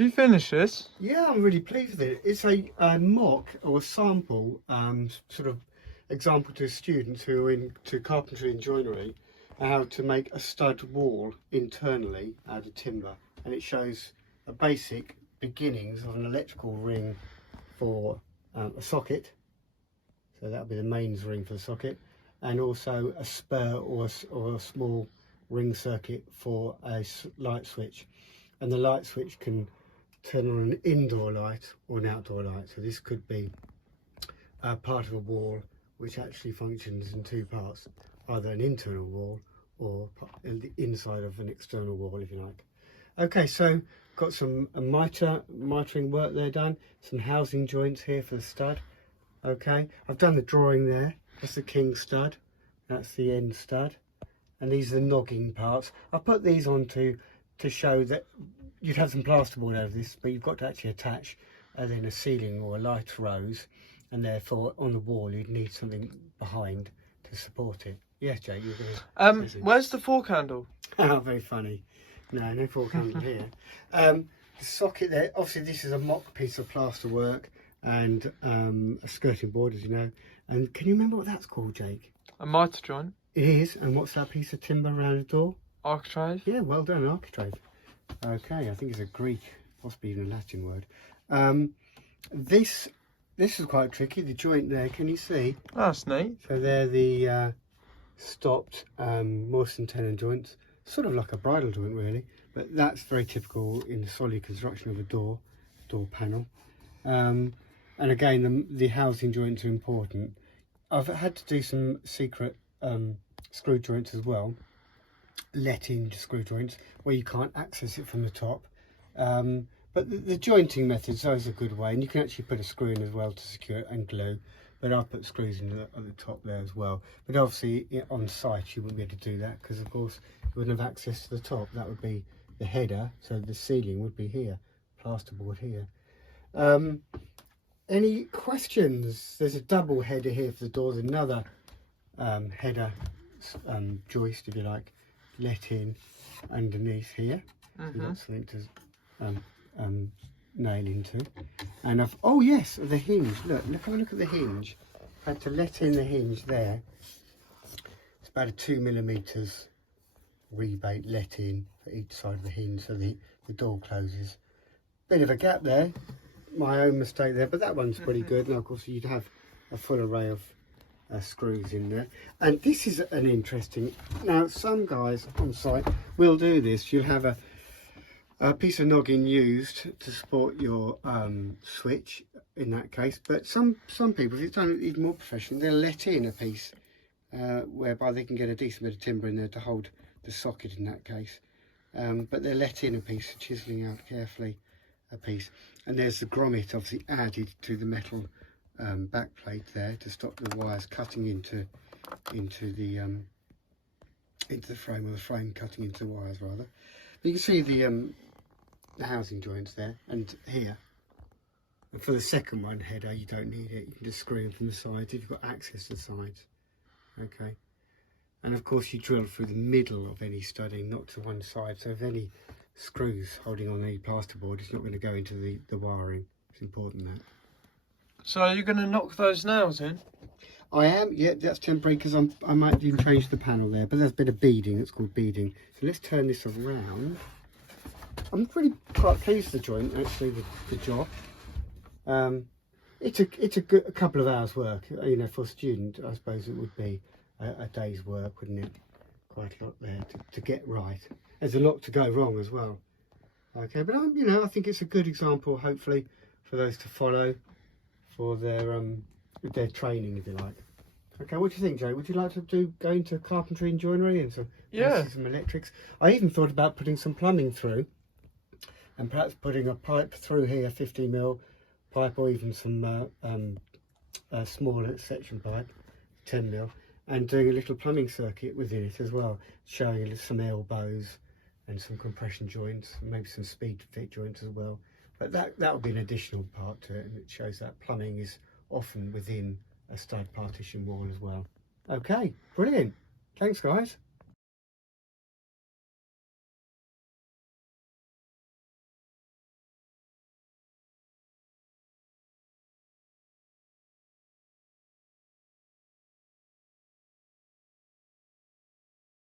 Have you finished this? Yeah, I'm really pleased with it. It's a mock or a sample sort of example to students who are into carpentry and joinery, how to make a stud wall internally out of timber. And it shows a basic beginnings of an electrical ring for a socket. So that'll be the mains ring for the socket, and also a spur or a small ring circuit for a light switch. And the light switch can turn on an indoor light or an outdoor light. So this could be part of a wall which actually functions in two parts, either an internal wall or the inside of an external wall, if you like. Okay, so got some mitering work there done, some housing joints here for the stud. Okay, I've done the drawing there. That's the king stud, that's the end stud, and these are the nogging parts. I put these on to show that you'd have some plasterboard over this, but you've got to actually attach then a ceiling or a light rose, and therefore on the wall you'd need something behind to support it. Yes, Jake, you're going to... Where's the fork handle? Oh, very funny. No fork handle here. The socket there, obviously this is a mock piece of plaster work and a skirting board, as you know. And can you remember what that's called, Jake? A mitre joint. It is. And what's that piece of timber around the door? Architrave. Yeah, well done, architrave. Okay, I think it's a Greek, possibly even a Latin word. This is quite tricky. The joint there, can you see? Oh, that's neat. So they're the stopped Morrison tenon joints, sort of like a bridle joint really, but that's very typical in the solid construction of a door panel. And again, the housing joints are important. I've had to do some secret screw joints as well, let-in screw joints where you can't access it from the top. But the jointing method is always a good way, and you can actually put a screw in as well to secure it and glue. But I'll put screws in at the top there as well. But obviously on site you wouldn't be able to do that because of course you wouldn't have access to the top. That would be the header, so the ceiling would be here, plasterboard here. Any questions? There's a double header here for the doors, another header joist, if you like, let in underneath here. You've got something to nail into. And oh yes, the hinge. Have a look at the hinge. I had to let in the hinge there. It's about a 2mm rebate let in for each side of the hinge, so the door closes. Bit of a gap there, my own mistake there, but that one's pretty good. And of course you'd have a full array of screws in there. And this is an interesting, now some guys on site will do this. You'll have a piece of noggin used to support your switch in that case, but some people, if it's done even more professional, they'll let in a piece whereby they can get a decent bit of timber in there to hold the socket in that case. But they'll let in a piece, chiseling out carefully a piece, and there's the grommet obviously added to the metal back plate there to stop the wires cutting into the frame, or the frame cutting into the wires rather. But you can see the housing joints there, and here. And for the second one header you don't need it, you can just screw in from the sides if you've got access to the sides. Okay, and of course you drill through the middle of any studding, not to one side, so if any screws holding on any plasterboard, it's not going to go into the wiring. It's important that. So are you going to knock those nails in? I am, yeah, that's temporary because I might even change the panel there, but there's a bit of beading, it's called beading. So let's turn this around. I'm quite pleased with the joint, actually, the job. It's a couple of hours work, you know, for a student. I suppose it would be a day's work, wouldn't it? Quite a lot there to get right. There's a lot to go wrong as well. Okay, but you know, I think it's a good example, hopefully, for those to follow for their training, if you like. Okay, what do you think, Joe? Would you like to go into carpentry and joinery and some electrics? I even thought about putting some plumbing through, and perhaps putting a pipe through here, 50mm pipe, or even some smaller section pipe, 10mm, and doing a little plumbing circuit within it as well, showing some elbows and some compression joints, and maybe some speed fit joints as well. But that would be an additional part to it, and it shows that plumbing is often within a stud partition wall as well. Okay, brilliant. Thanks, guys.